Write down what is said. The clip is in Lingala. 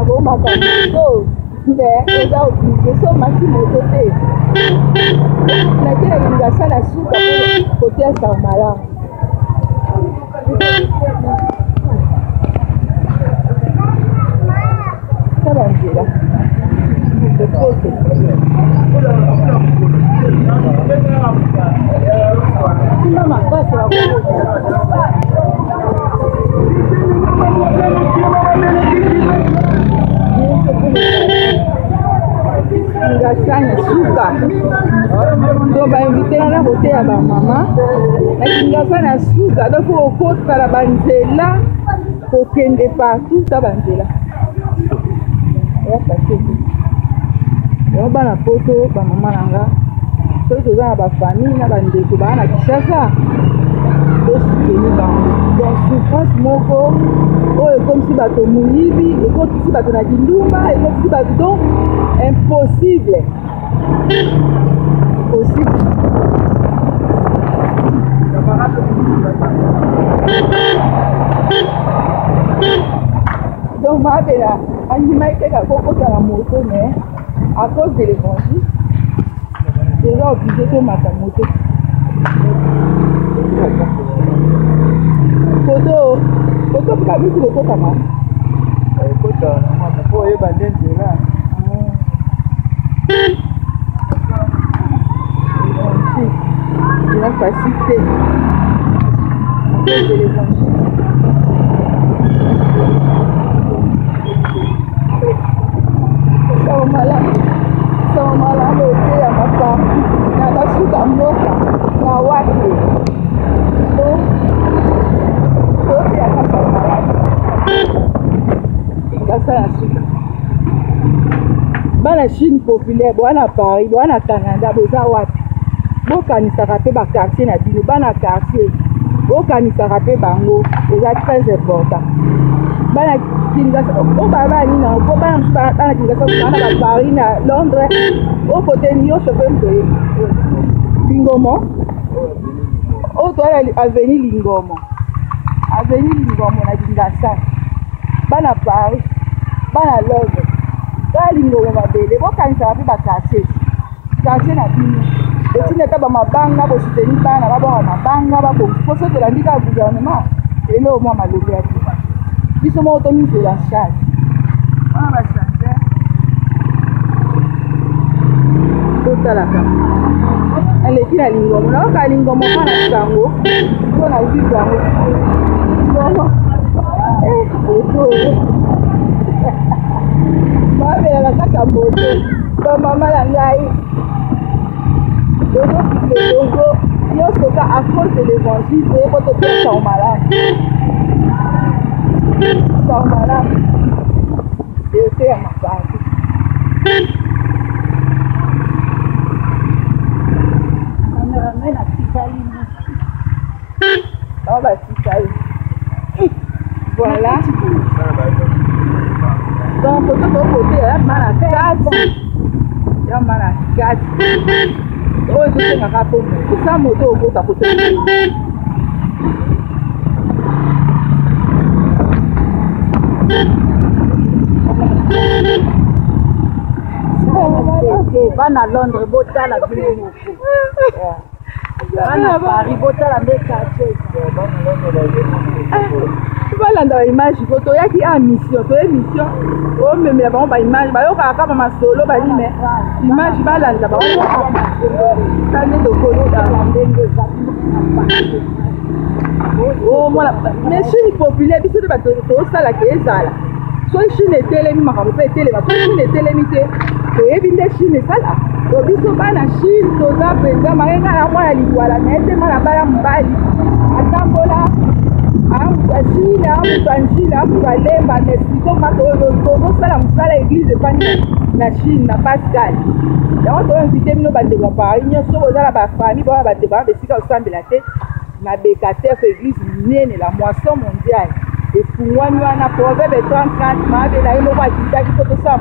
ya bomaka moto mais eza oblige so maki moto te nakela lingasa na suka kote ya Sarmalamu saba nzela simba makasi ngasanya suka to bainvitela na koteya bamama nakingasa na suka doko okotala banzela kokende partout ta banzela yango bana poto bamama nanga soki toza na bafamille na bandeko baa na Kinshasa tosuteni bango donc souffrance moko oyo ekomisi bato moyibi ekotisi bato na kindumba ekotisi bato donc impossible donc mabela andima eteka kokotala moto mais à cause de l'évangile déjà obligé tomata moto koto kabisi lokotama po oyeba nde nzela eza facile te à cause de l'évangile sawa malamu oteya makambo na basuka mboka na wate toteyaka sawa malamu ingasa na suka bana Chine populaire bwana Paris bwana Canada boza wate bokanisaka mpe bakartier na bino bana quartier bokanisaka mpe bango eza très important bana Kinshasa obaba nini nango bana Kinshasa bana ba Paris na Londres okote nyonso mpe mtoye Lingomo oyo toala aveni Lingomo na Kinshasa bana Paris bana Londres tala Lingomo mabele bokanisaka mpe bakartier na bino etina ta bamabanga bosuteni bana babonga mabanga baposo tolandika ya gouvernement elo mwa malobe ya tika biso moko tomizela charge wana bachange totalaka eleki na Lingomo naoka Lingomo mpona sango mpona vive yango Lingomo mabelaka kaka moto bamama na ngai logo nyonso ka à cause de l'évangile eko toteya sawa malamu eoteya makambo cameraman atikali bao batikali voilà donc koto tokoteya ya mana kati oyo ezotengaka mpo esa moto okota koteya bana Londres botala bino moko bana Paris botala nde quartier balanda baimage ko toyaki a mission toye mission omemela bango baimage bayokaka kaka masolo balime image balanda bango tande tokoloda mwana mais Chine populaire biso te bato tosalaka ezala soki Chine etelemi makambo mpe etelema soki Chine etelemi te toyebi nde Chine esala to biso bana Chine toza mpenza mayenga na mwana liwala na ete mwana bala mobali atambola Chine amutu anjine amutu alemba mesiko tozosala mosala église epani na Chine na Pascal yango toinvite bino bandeko ya Paris nyonso bozala bafamille bona bandeko wana besika osambela te na Bekatefe église minene la moisson mondiale efungwani wana proverbe 30 mabela ye moko akitaki po tosala